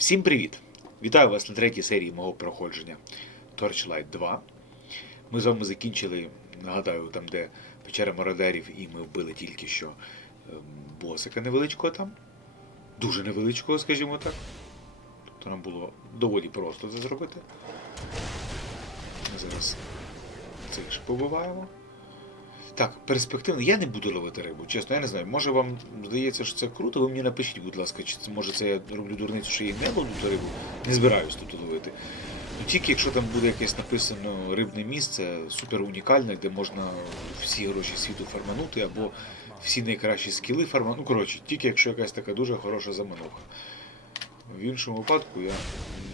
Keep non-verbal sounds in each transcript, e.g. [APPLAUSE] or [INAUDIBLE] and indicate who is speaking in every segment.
Speaker 1: Всім привіт! Вітаю вас на третій серії мого проходження Torchlight 2. Ми з вами закінчили, нагадаю, там, де печера мародерів, і ми вбили тільки що ем, босика невеличкого там. Дуже невеличкого, скажімо так. Тобто нам було доволі просто це зробити. Ми зараз цих ж побиваємо. Так, перспективно, я не буду ловити рибу, чесно, я не знаю. Може вам здається, що це круто, ви мені напишіть, будь ласка, чи може це я роблю дурницю, що я не ловлю ту рибу, не збираюсь тут ловити. Ну тільки якщо там буде якесь написано рибне місце, супер унікальне, де можна всі гроші світу фарманути, або всі найкращі скіли фарманути. Ну, коротше, тільки якщо якась така дуже хороша замануха. В іншому випадку я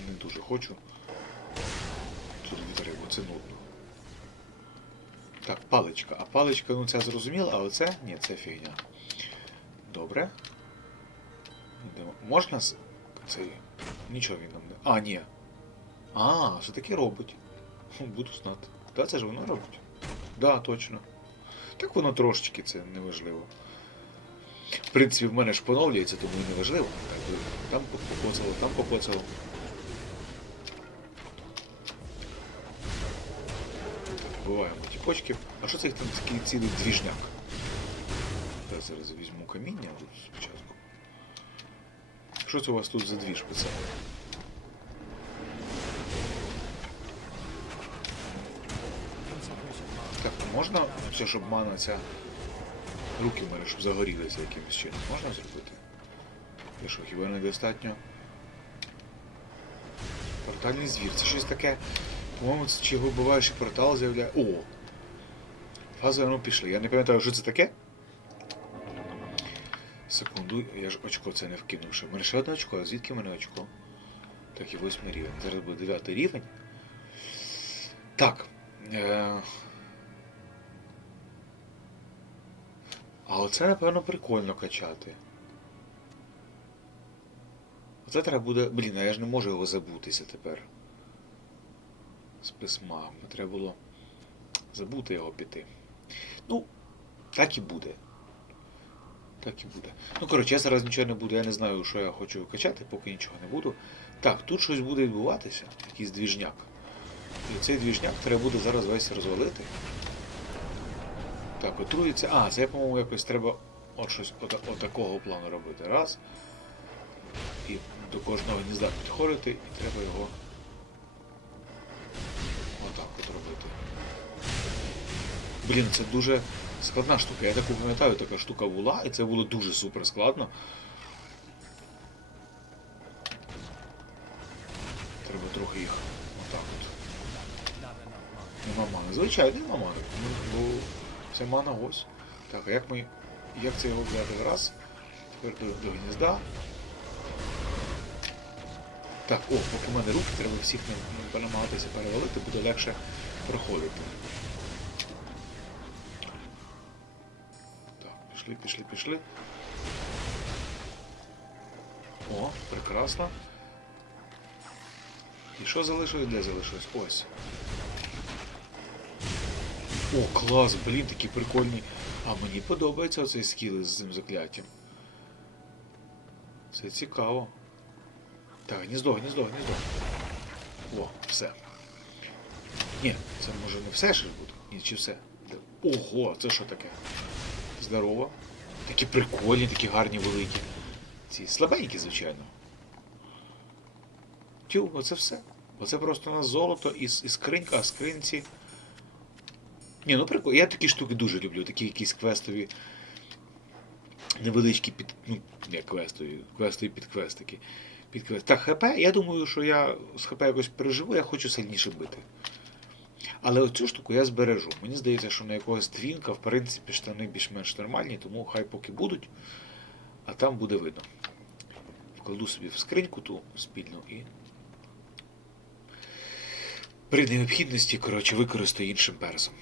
Speaker 1: не дуже хочу тут рибу, це нудно. Так, паличка. А паличка, ну це зрозуміло, але це. Ні, це фігня. Добре. Йдемо. Можна. Цей. Нічого він нам не. А, ні. А, все таки робить. Буду знати. Да, це ж воно робить. Да, точно. Так воно трошечки це неважливо. В принципі, в мене ж поновлюється, тому і неважливо. Там покоцало, там покоцало. Буваємо. А що це їх там такий цілий двіжняк? Я зараз візьму каміння тут спочатку. Що це у вас тут за двіж, пацани? Так, можна все, щоб мана ця руки мене, щоб загорілися якимось чином. Можна зробити? І що, хіба недостатньо? Портальний звір. Це щось таке. По-моєму, чи вибиваєш портал з'являє. О! Фази ну пішли. Я не пам'ятаю, що це таке. Секунду, я ж очко це не вкинув ще. У мене ще одне очко, а звідки в мене очко? Так, і восьмий рівень. Зараз буде дев'ятий рівень. Так. Е... А оце, напевно, прикольно качати. Оце треба буде. Блін, а я ж не можу його забутися тепер. З письма. Треба було забути його піти. Ну, так і буде. Так і буде. Ну, коротше, я зараз нічого не буду, я не знаю, що я хочу качати, поки нічого не буду. Так, тут щось буде відбуватися, якийсь двіжняк. І цей двіжняк треба буде зараз весь розвалити. Так, отрується. А, це, по-моєму, якось треба от щось ота- отакого плану робити. Раз. І до кожного гнізда підходити, і треба його Блін, це дуже складна штука. Я таку пам'ятаю, така штука була, і це було дуже супер складно. Треба трохи їх отак от. Нема мани. Звичайно, нема мани. Ну, Бо це мана ось. Так, а як ми. Як це його взяти? Раз. Тепер до, до гнізда. Так, о, поки в мене руки, треба всіх намагатися перевалити, буде легше проходити. Пішли, пішли, пішли. О, прекрасно. І що залишилось? Де залишилось? Ось. О, клас, блін, такі прикольні. А мені подобається оцей скіл з цим закляттям. Це цікаво. Так, гніздо, гніздо, гніздо. О, все. Ні, це може не все ще буде. Ні, чи все. Ого, це що таке? Здорово. Такі прикольні, такі гарні, великі. Ці слабенькі, звичайно. Тю, оце все. Оце просто у нас золото і, і скринька, а скринці. Ні, ну прикольно. Я такі штуки дуже люблю, такі якісь квестові. Невеличкі під. Ну, не квестові, квестові підквестики. Підквест. Так, ХП, я думаю, що я з ХП якось переживу, я хочу сильніше бити. Але оцю штуку я збережу. Мені здається, що на якогось твінка, в принципі, штани більш-менш нормальні, тому хай поки будуть, а там буде видно. Вкладу собі в скриньку ту спільну і. При необхідності, коротше, використаю іншим персом.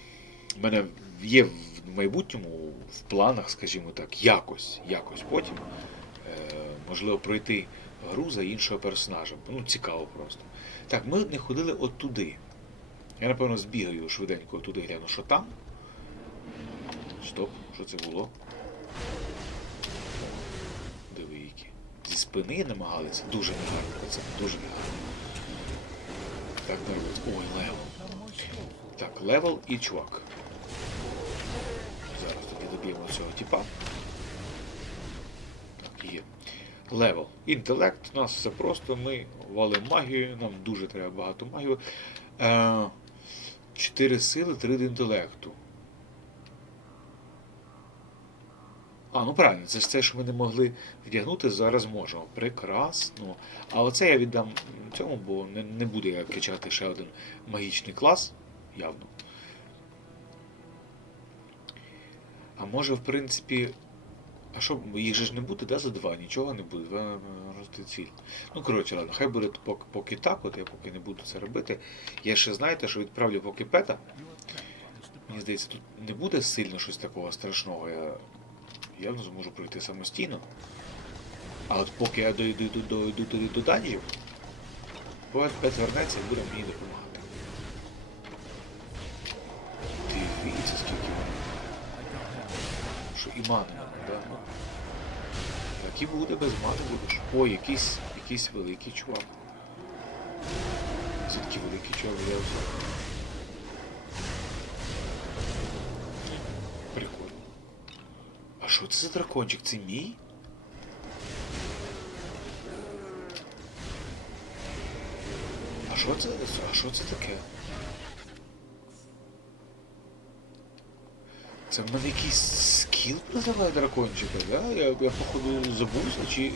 Speaker 1: У мене є в майбутньому в планах, скажімо так, якось, якось потім, е, можливо, пройти гру за іншого персонажа. Ну, цікаво просто. Так, ми не ходили от туди. Я, напевно, збігаю швиденько туди гляну, що там. Стоп, що це було? Диви які. Зі спини намагалися. Дуже негарно, це дуже негарно. Так, народ. Ой, левел. Так, левел і чувак. Зараз тоді доб'ємо цього типа. Так, є. Левел. Інтелект. У нас все просто. Ми валимо магію, нам дуже треба багато магії. Е, 4 сили, 3 інтелекту. А, ну правильно, це ж це, що ми не могли вдягнути, зараз можемо. Прекрасно. А оце я віддам цьому, бо не, не буде я качати ще один магічний клас, явно. А може, в принципі. А що, їх же ж не буде, да, за два? Нічого не буде, два рости ціль. Ну, коротше, ладно, хай буде поки, поки так, от я поки не буду це робити. Я ще знаєте, що відправлю поки пета. Мені здається, тут не буде сильно щось такого страшного. Я явно зможу пройти самостійно. А от поки я дойду до, до, до, до, до данжів, поет вернеться і буде мені допомагати. Що і мани, да? Ну, Так і буде, без мани будеш. Ой, якийсь, якийсь великий чувак. Звідки великий чувак взявся? Прикольно. А що це за дракончик? Це мій? А що це? А що це таке? Це в мене якийсь скіл призиває дракончика, да? Я, я походу забувся, чи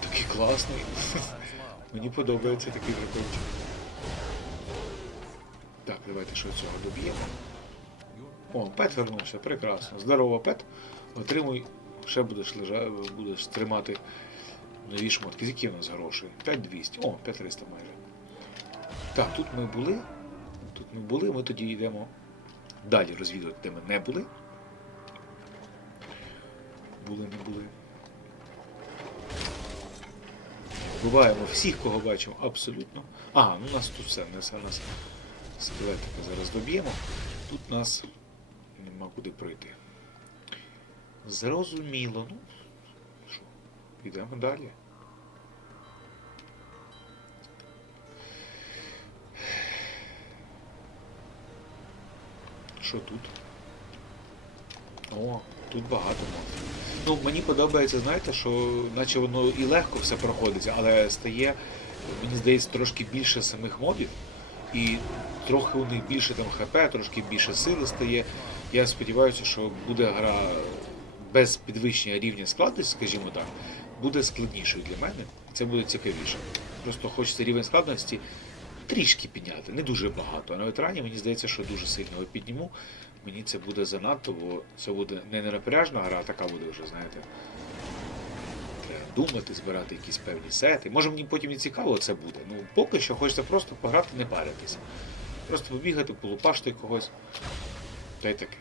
Speaker 1: такий класний. [LAUGHS] Мені подобається такий дракончик. Так, давайте що цього доб'ємо. О, пет вернувся, прекрасно. Здорово, пет. Отримуй, ще будеш лежа... будеш тримати нові шмотки. З які в нас гроші? 5200. О, 5300 майже. Так, тут ми були. Тут ми були, ми тоді йдемо далі розвідувати, де ми не були. Були, не були. Вбиваємо всіх, кого бачимо, абсолютно. А, ну у нас тут все, не все нас скелетики зараз доб'ємо. Тут нас нема куди пройти. Зрозуміло. Ну, що, йдемо далі. Що тут? О, тут багато монстрів. Ну, мені подобається, знаєте, що наче воно і легко все проходиться, але стає, мені здається, трошки більше самих мобів. І трохи у них більше там ХП, трошки більше сили стає. Я сподіваюся, що буде гра без підвищення рівня складності, скажімо так, буде складнішою для мене. Це буде цікавіше. Просто хочеться рівень складності трішки підняти, не дуже багато. А на ветерані мені здається, що дуже сильно його підніму. Мені це буде занадто, бо це буде не напряжна гра, а така буде вже, знаєте. Треба думати, збирати якісь певні сети. Може мені потім і цікаво це буде. Ну, поки що хочеться просто пограти, не паритися. Просто побігати, полупашти когось. Та й таке.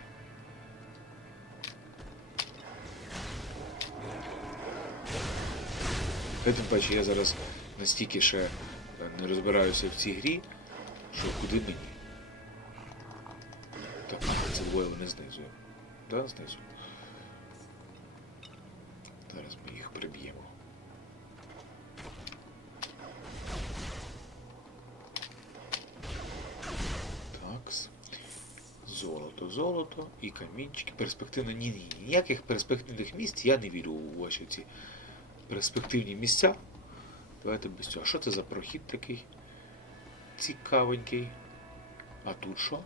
Speaker 1: Тим паче я зараз настільки ще не розбираюся в цій грі, що куди мені. Так, це двоє вони знизу. Да, знизу. Зараз ми їх приб'ємо. Такс. Золото, золото і камінчики. Перспективно. Ні, ні, ні. Ніяких перспективних місць я не вірю у ваші ці перспективні місця. Давайте без цього. Що це за прохід такий? Цікавенький. А тут що?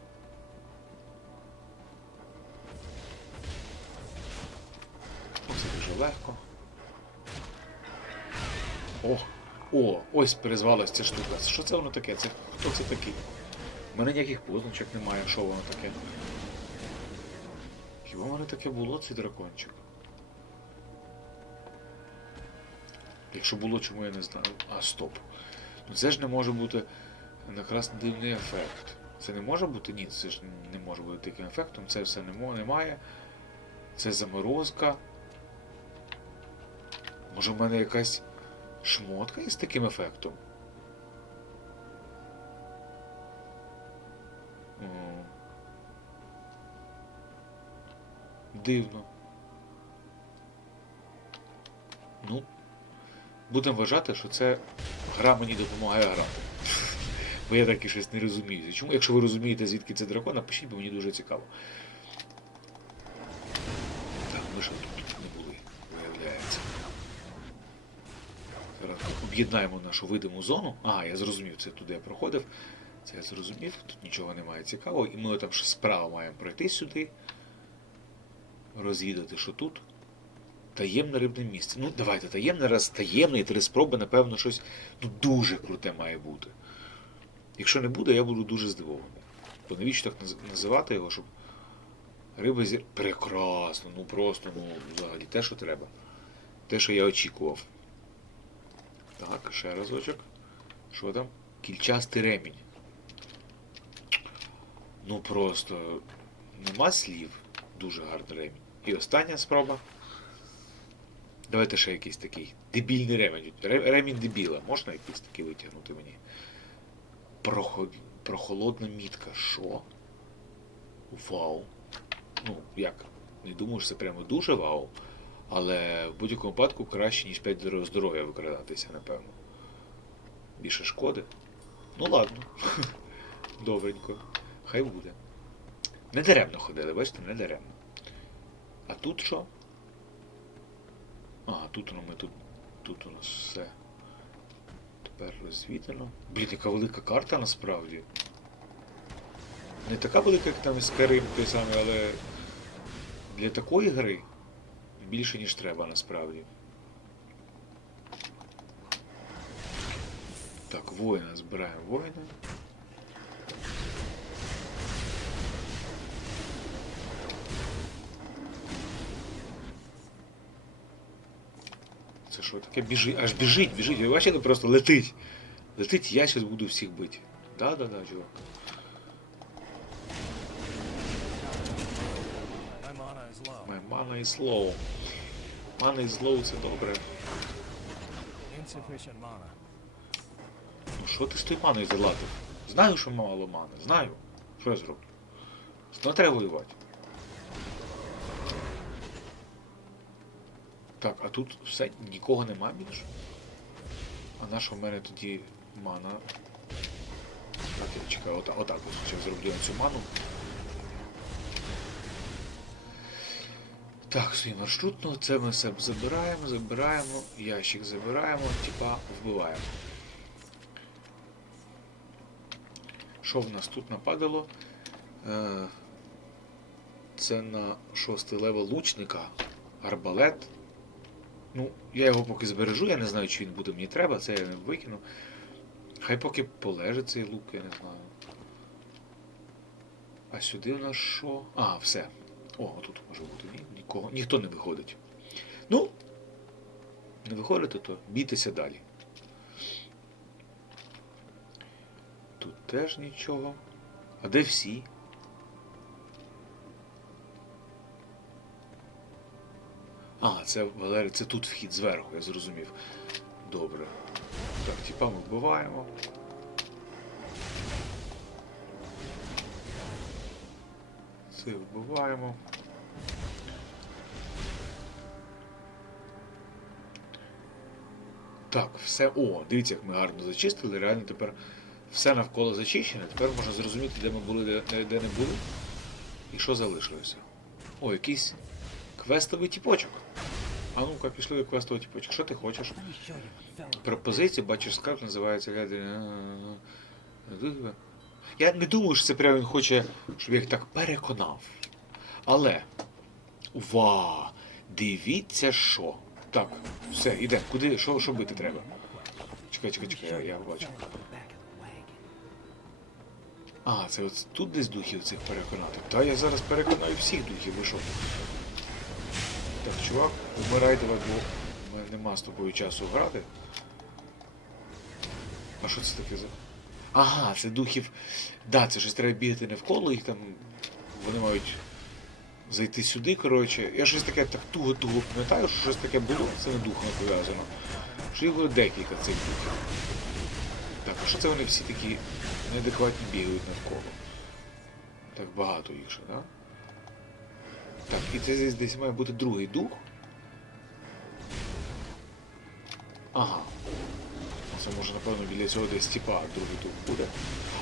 Speaker 1: Це дуже легко. О! О! Ось перезвалась ця штука. Що це воно таке? Це хто це такий? У мене ніяких позначок немає, що воно таке. Хіба в мене таке було, цей дракончик? Якщо було, чому я не знаю. А, стоп. Ну це ж не може бути якраз дивний ефект. Це не може бути? Ні, це ж не може бути таким ефектом. Це все немає. Це заморозка. Може в мене якась шмотка із таким ефектом? Дивно. Ну, будемо вважати, що це гра мені допомагає грати. Бо я таки щось не розумію. Чому, якщо ви розумієте, звідки це дракон, напишіть, бо мені дуже цікаво. Так, ми ж тут не були, виявляється. Зараз об'єднаємо нашу видиму зону. А, я зрозумів, це туди я проходив. Це я зрозумів, тут нічого немає цікавого. І ми там ще справа маємо пройти сюди. Розвідати, що тут. Таємне рибне місце. Ну, давайте, таємне раз таємне, і три спроби, напевно, щось ну, дуже круте має бути. Якщо не буде, я буду дуже здивований. То навіщо так називати його, щоб риба зір. Прекрасно, ну просто, ну, взагалі, те, що треба. Те, що я очікував. Так, ще разочок. Що там? Кільчастий ремінь. Ну просто нема слів. Дуже гарний ремінь. І остання спроба. Давайте ще якийсь такий дебільний ремінь. Ремінь дебіла. Можна якийсь такий витягнути мені? Прохо... Прохолодна мітка. Що? Вау. Ну, як? Не думаю, що це прямо дуже вау. Але в будь-якому випадку краще, ніж 5 здоров'я здоров'я викрадатися, напевно. Більше шкоди. Ну ладно. [LAUGHS] Добренько. Хай буде. Не даремно ходили, бачите, не даремно. А тут що? А, тут воно ми тут. Тут у нас все. Тепер розвідано. Блін, яка велика карта насправді. Не така велика, як там із Карим той самий, але для такої гри більше, ніж треба насправді. Так, воїна збираємо воїна. Це що таке біжить? Аж біжить, біжить. Ви бачите, просто летить. Летить, я зараз буду всіх бити. Да, да, да, чувак.
Speaker 2: My mana is low.
Speaker 1: Мана і слоу це добре. Ну що ти з тою маною залатив? Знаю, що мало мани, знаю. Що я зроблю? Не треба воювати. Так, а тут все, нікого нема більше. А на що в мене тоді мана? Так, я чекаю, ота, отак ось зараз зроблю на цю ману. Так, свій маршрутно, це ми все забираємо, забираємо, ящик забираємо, типа вбиваємо. Що в нас тут нападало? Е, Це на шостий левел лучника. Арбалет. Ну, я його поки збережу, я не знаю, чи він буде мені треба, це я не викину. Хай поки полежить цей лук, я не знаю. А сюди у нас що? А, все. О, тут може бути ні, нікого. Ніхто не виходить. Ну, не виходите, то бійтеся далі. Тут теж нічого. А де всі? А, це Валерій, це тут вхід зверху, я зрозумів. Добре. Так, типа ми вбиваємо. Це вбиваємо. Так, все. О, дивіться, як ми гарно зачистили. Реально тепер все навколо зачищене. Тепер можна зрозуміти, де ми були, де, де- не були. І що залишилося. О, якийсь квестовий тіпочок. А ну-ка, пішли до квестового тіпочка. Що ти хочеш? Пропозиція, бачиш, скарб називається. Я не думаю, що це прямо він хоче, щоб я їх так переконав. Але. Ва! Дивіться що. Так, все, іде. Куди? Що, що бити треба? Чекай, чекай, чекай, я, я бачу. А, це от тут десь духів цих переконати. Та я зараз переконаю всіх духів, ви що? Так, чувак, вмирай давай, бо в мене нема з тобою часу грати. А що це таке за. Ага, це духів. Да, це щось треба бігати навколо, їх там. Вони мають зайти сюди, коротше. Я щось таке так туго-туго пам'ятаю, що щось таке було, це не духом пов'язано. Що їх було декілька цих духів. Так, а що це вони всі такі неадекватні бігають навколо? Так багато їх ще, так? Да? Так, і це десь, має бути другий дух. Ага. Це може, напевно, біля цього десь тіпа другий тут буде.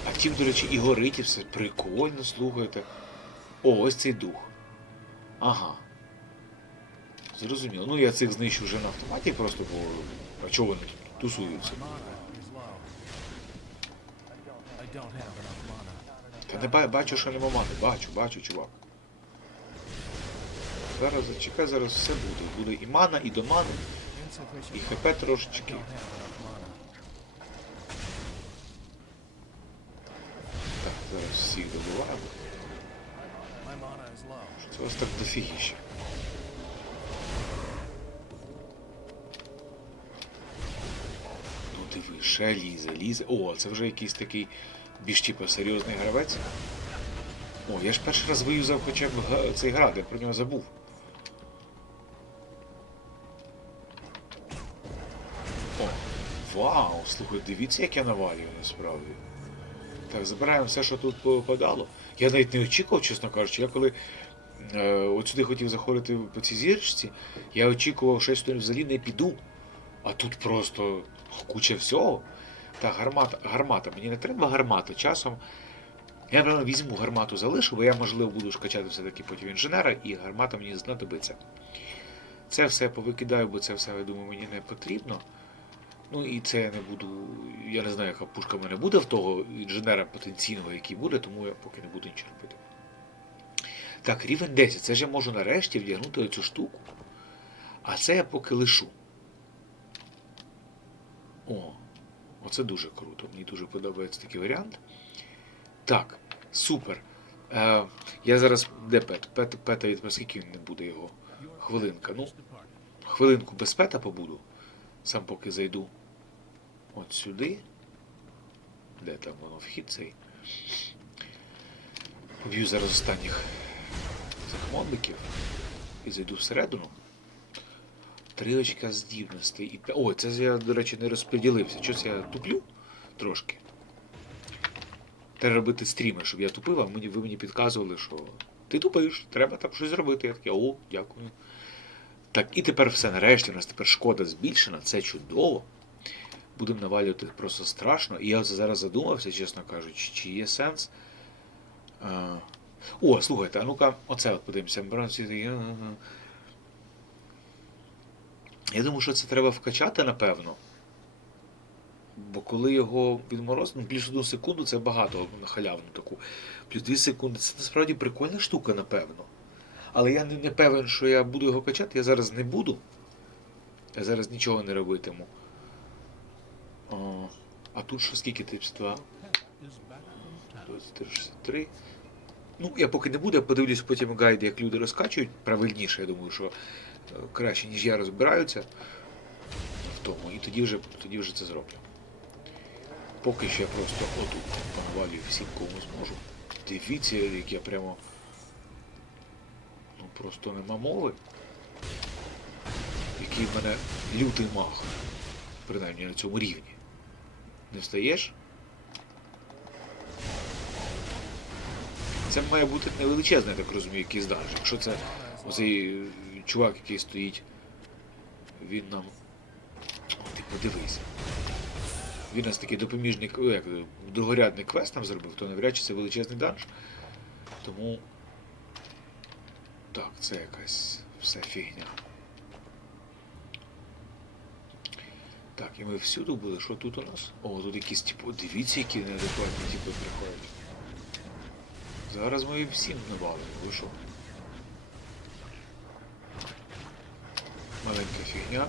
Speaker 1: А тім, до речі, і горить, і все прикольно, слухайте. О, ось цей дух. Ага. Зрозуміло. Ну я цих знищу вже на автоматі просто, бо. А чого вони тут тусуються? Та не бачу, що нема мати. Бачу, бачу, чувак. Зараз зачекай, зараз все буде. Буде і мана, і до мани, і хп трошечки. Так, зараз всіх
Speaker 2: low.
Speaker 1: Це ось так дофігіще. Ну диви, ще лізе, лізе. О, це вже якийсь такий більш типу серйозний гравець. О, я ж перший раз виюзав хоча б цей град, я про нього забув. Вау, слухай, дивіться, як я навалюю насправді. Так, забираємо все, що тут попадало. Я навіть не очікував, чесно кажучи. Я коли е, от хотів заходити по цій зірочці, я очікував, що я сюди взагалі не піду. А тут просто куча всього. Так, гармата, гармата. Мені не треба гармата. Часом я напевно, візьму гармату залишу, бо я, можливо, буду ж качати все-таки потім інженера, і гармата мені знадобиться. Це все повикидаю, бо це все, я думаю, мені не потрібно. Ну і це я не буду. Я не знаю, яка пушка в мене буде в того інженера потенційного, який буде, тому я поки не буду нічого робити. Так, рівень 10. Це ж я можу нарешті вдягнути оцю штуку. А це я поки лишу. О, оце дуже круто. Мені дуже подобається такий варіант. Так, супер. Е, я зараз. Де пет? Пет, пета від скільки він не буде його? Хвилинка. Ну, хвилинку без пета побуду. Сам поки зайду от сюди. Де там воно вхід цей? Поб'ю зараз останніх цих і зайду всередину. Три очка здібностей. І... Ой, це я, до речі, не розподілився. Щось я туплю трошки. Треба робити стріми, щоб я тупив, а ви мені підказували, що ти тупиш, треба там щось зробити. Я такий, о, дякую. Так, і тепер все нарешті, у нас тепер шкода збільшена, це чудово. Будемо навалювати просто страшно. І я зараз задумався, чесно кажучи, чи є сенс. О, слухайте, а ну-ка, оце от подивимося. Я думаю, що це треба вкачати, напевно. Бо коли його відморозити, ну, плюс одну секунду це багато на халявну таку. Плюс дві секунди це насправді прикольна штука, напевно. Але я не, певен, що я буду його качати, я зараз не буду. Я зараз нічого не робитиму. А, а тут що скільки типс 2? 23. Ну, я поки не буду, я подивлюсь потім гайди, як люди розкачують. Правильніше, я думаю, що е, краще, ніж я розбираються в тому. І тоді вже, тоді вже це зроблю. Поки що я просто отут понавалюю всім, кому зможу. Дивіться, як я прямо. Просто нема мови. Який в мене лютий мах. Принаймні на цьому рівні. Не встаєш? Це має бути не величезний, я так розумію, якийсь данж. Якщо це оцей чувак, який стоїть, він нам. О, ти подивись. Він нас такий допоміжний, ну, як, другорядний квест нам зробив, то навряд чи це величезний данж. Тому. Так, це якась все фігня. Так, і ми всюди були. Що тут у нас? О, тут якісь типу, дивіться, які неадекватні типу приходять. Зараз ми всім навалимо, ви що? Маленька фігня.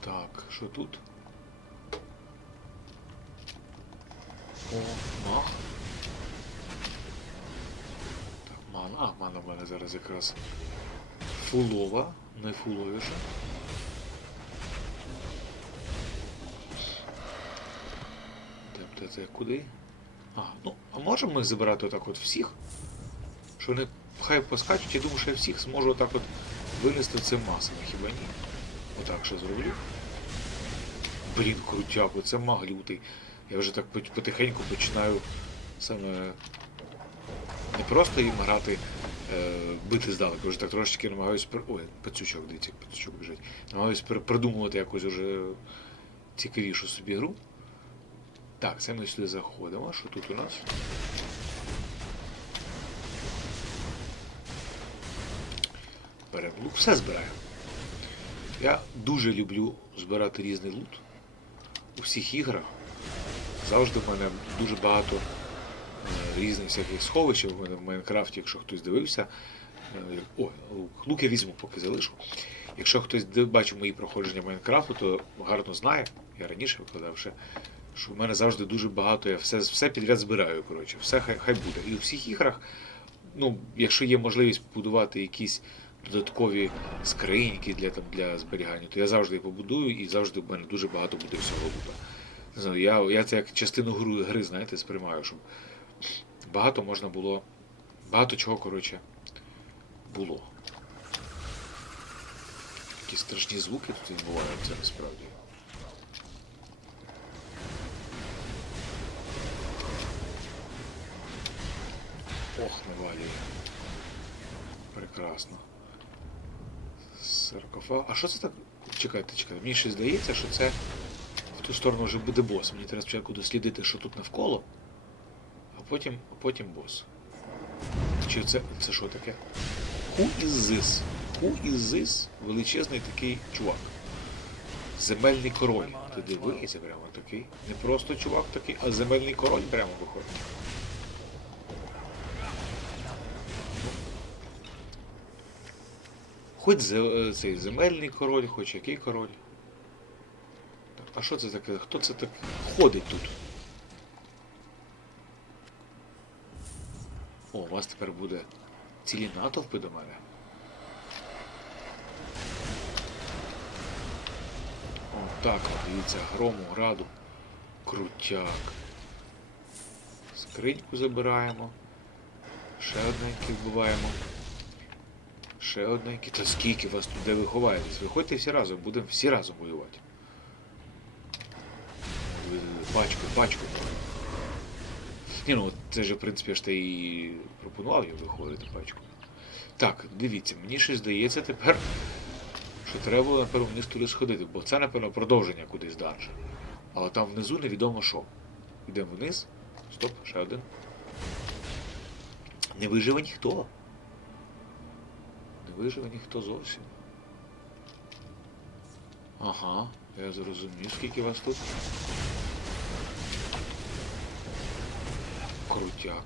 Speaker 1: Так, що тут? О, мах. Мана. А, мана в мене зараз якраз фулова, не фуловіша. Тобто це куди? А, ну, а можемо ми забирати отак от всіх? Що вони хай поскачуть, я думаю, що я всіх зможу отак от винести цим масами, хіба ні? Отак що зроблю. Блін, крутяк, оце маг лютий. Я вже так потихеньку починаю саме Не просто їм грати, е, бити здалеку, вже так трошечки намагаюся Ой, пацючок, дивіться, як пацючок біжить. Намагаюся пр- придумувати якусь уже цікавішу собі гру. Так, це ми сюди заходимо. Що тут у нас? Беремо лут. Все збираємо. Я дуже люблю збирати різний лут у всіх іграх. Завжди в мене дуже багато різних всяких сховищ в мене в Майнкрафті, якщо хтось дивився. Е, Ой, лук. я візьму, поки залишу. Якщо хтось бачив мої проходження Майнкрафту, то гарно знає, я раніше викладав ще, що в мене завжди дуже багато, я все, все підряд збираю, коротше, все хай, хай буде. І у всіх іграх, ну, якщо є можливість побудувати якісь додаткові скриньки для, там, для зберігання, то я завжди побудую і завжди в мене дуже багато буде всього лута. Знаю, я, я це як частину гри, гри, знаєте, сприймаю, щоб багато можна було, багато чого, коротше, було. Які страшні звуки тут відбуваються насправді. Ох, навалює. Прекрасно. Саркофаг. А що це так? Чекайте, чекайте. Мені ще здається, що це в ту сторону вже буде бос. Мені треба спочатку дослідити, що тут навколо, потім, потім бос. Чи це, це що таке? Who is this? Who is this? Величезний такий чувак. Земельний король. Ти дивися прямо такий. Не просто чувак такий, а земельний король прямо виходить. Хоч цей земельний король, хоч який король. А що це таке? Хто це так ходить тут? О, у вас тепер буде цілі натовпи до мене. О, так, дивіться, грому, граду. Крутяк. Скриньку забираємо. Ще одненький вбиваємо. Ще одненький. Та скільки вас тут, де ви ховаєтесь? Виходьте всі разом, будемо всі разом воювати. Пачку, пачку. Ні, ну це ж, в принципі, я ж ти і пропонував їм виходити пачку. Так, дивіться, мені щось здається тепер, що треба було, напевно, вниз туди сходити, бо це, напевно, продовження кудись далі. Але там внизу невідомо що. Йдемо вниз. Стоп, ще один. Не виживе ніхто. Не виживе ніхто зовсім. Ага, я зрозумів, скільки вас тут. Крутяк.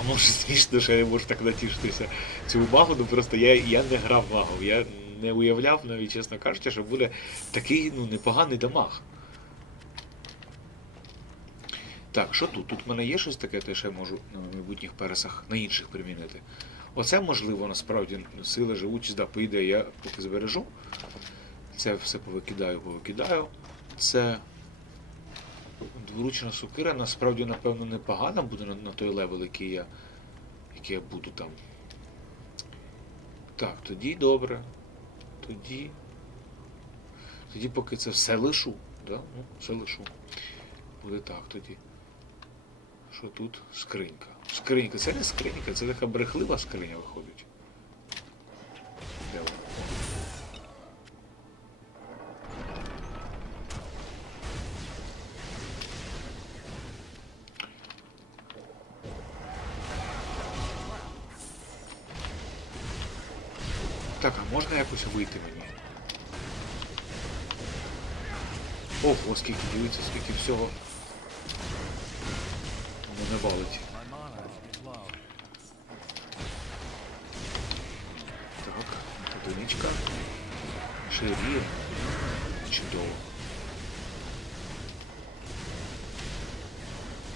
Speaker 1: А може смішно, що я можу так натішитися цю магу, ну просто я, я не грав магом. Я не уявляв навіть, чесно кажучи, що буде такий ну, непоганий дамаг. Так, що тут? Тут в мене є щось таке, те, що я можу на майбутніх пересах на інших примінити. Оце можливо насправді сила, живучість, да, по ідеї я поки збережу. Це все повикидаю, повикидаю. Це дворучна сокира, насправді, напевно, непогана буде на, на той левел, який я, який я буду там. Так, тоді добре. Тоді. Тоді поки це все лишу. Да? Ну, все лишу. Буде так тоді. Що тут? Скринька. Скринька, це не скринька, це така брехлива скриня виходить.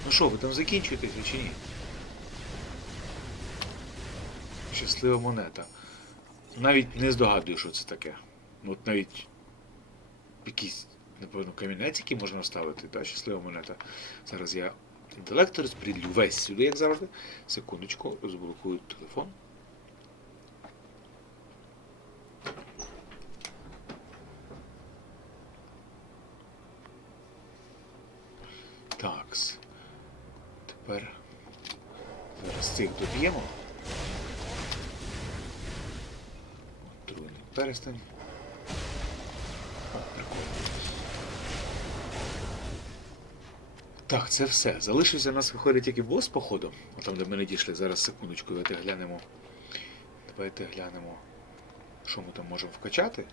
Speaker 1: Ну що, ви там закінчуєтеся чи ні? Щаслива монета. Навіть не здогадую, що це таке. От навіть якийсь, напевно, камінець, який можна вставити, та, щаслива монета. Зараз я інтелектор спрідлю весь сюди, як завжди. Секундочку, розблокую телефон. Такс. Тепер з цих доб'ємо. Отруйний перестань. О. Так, це все. Залишився у нас виходить тільки бос, походу. От там, де ми не дійшли. Зараз секундочку, давайте глянемо. Давайте глянемо, що ми там можемо вкачати.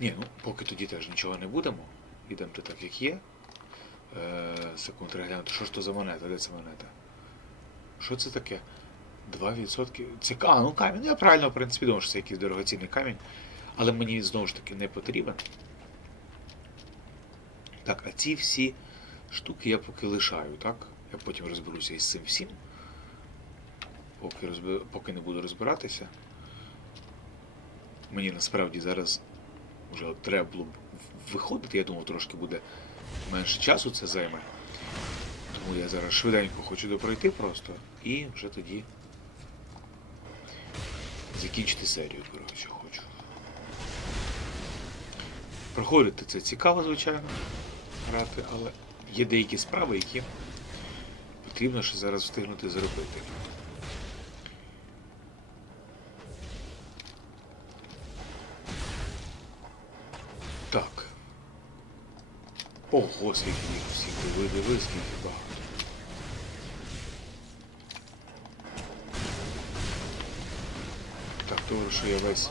Speaker 1: Ні, ну поки тоді теж нічого не будемо. Ідемо так, як є. Е, секунд, глянути, що ж то за монета? Де це монета? Що це таке? 2%. Це а, ну камінь. Я правильно, в принципі, думав, що це якийсь дорогоцінний камінь. Але мені знову ж таки не потрібен. Так, а ці всі штуки я поки лишаю, так? Я потім розберуся із цим всім. Поки, розбе... поки не буду розбиратися. Мені насправді зараз вже треба було б виходити. Я думав, трошки буде менше часу це займе. Тому я зараз швиденько хочу допройти просто і вже тоді закінчити серію, коротше, хочу. Проходити це цікаво, звичайно, грати, але є деякі справи, які потрібно ще зараз встигнути зробити. Так. Ого, скільки їх всіх, диви, диви, скільки багато. Добре, що я весь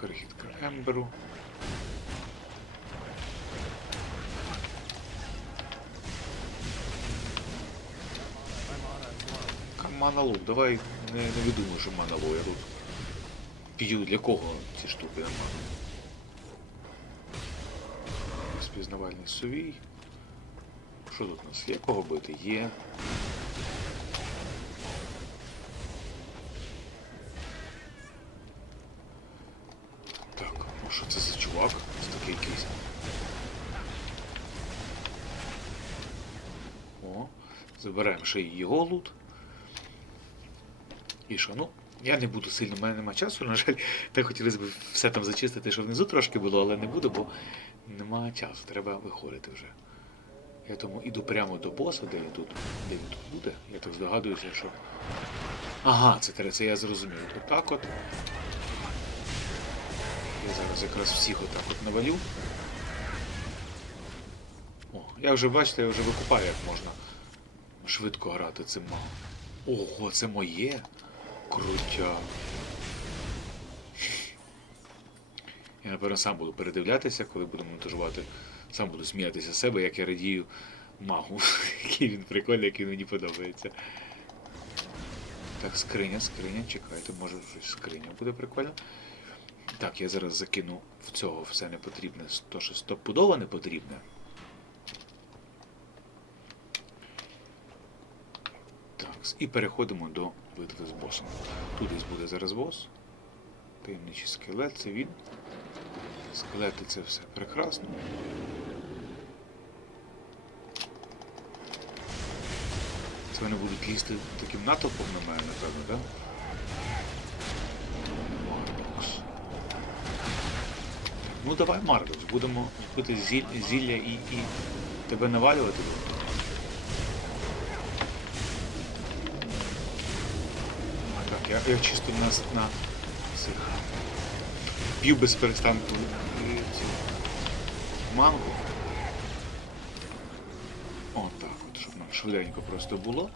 Speaker 1: крихітка Емберу.
Speaker 2: My mana is low.
Speaker 1: Мана лук, давай не, не відумаю, що мана лук. Я тут п'ю для кого ці штуки нема. Спізнавальний сувій. Що тут у нас? Є кого бити? Є. Так, ну що це за чувак? Ось такий якийсь. О, забираємо ще й його лут. І що? Ну, я не буду сильно, в мене нема часу, на жаль. Так хотілося б все там зачистити, що внизу трошки було, але не буду, бо нема часу, треба виходити вже. Я тому іду прямо до боса, де він тут, де він тут буде. Я так здогадуюся, що. Ага, це треба, це я зрозумів. Отак от. Я зараз якраз всіх отак от навалю. О, я вже бачите, я вже викупаю, як можна швидко грати цим магом. Ого, це моє? Крутя. Я, напевно, сам буду передивлятися, коли буду монтажувати. Сам буду сміятися з себе, як я радію магу. [LAUGHS] Який він прикольний, який мені подобається. Так, скриня, скриня, чекайте, може щось скриня буде прикольно. Так, я зараз закину в цього все не потрібне, то що стопудово не потрібне. Так, і переходимо до битви з босом. Тут десь буде зараз бос. Таємничий скелет, це він. Скелети це все прекрасно. Це вони будуть лізти таким натовпом на мене, напевно, так? Мардокс. Ну давай, Мардокс, будемо пити зілля і, і тебе навалювати. Я, я чисто на, на цих п'ю без перестанку е, цю мангу. О, так, от, щоб нам швиденько просто було.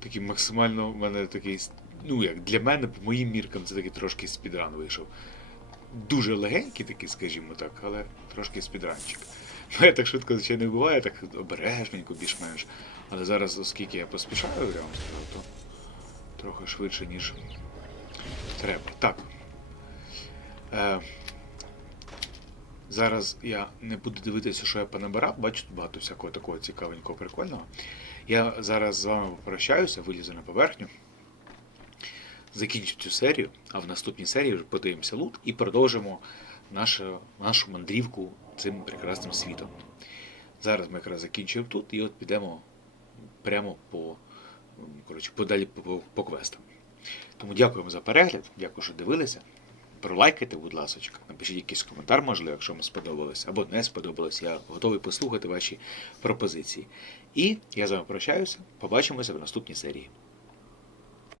Speaker 1: Такий максимально в мене такий, ну як для мене, по моїм міркам, це такий трошки спідран вийшов. Дуже легенький такий, скажімо так, але трошки спідранчик. Ну, я так швидко, звичайно, не буває, так обережненько більш-менш. Але зараз, оскільки я поспішаю, я то трохи швидше, ніж треба. Так. Е, зараз я не буду дивитися, що я понабирав. Бачу, тут багато всякого такого цікавенького, прикольного. Я зараз з вами попрощаюся, вилізу на поверхню. Закінчу цю серію, а в наступній серії вже подивимося лут і продовжимо нашу, нашу мандрівку цим прекрасним світом. Зараз ми якраз закінчуємо тут і от підемо прямо по, коротше, подалі по, по, квестам. Тому дякуємо за перегляд, дякую, що дивилися. пролайкайте, будь ласка, напишіть якийсь коментар, можливо, якщо вам сподобалось, або не сподобалось. Я готовий послухати ваші пропозиції. І я з вами прощаюся. Побачимося в наступній серії.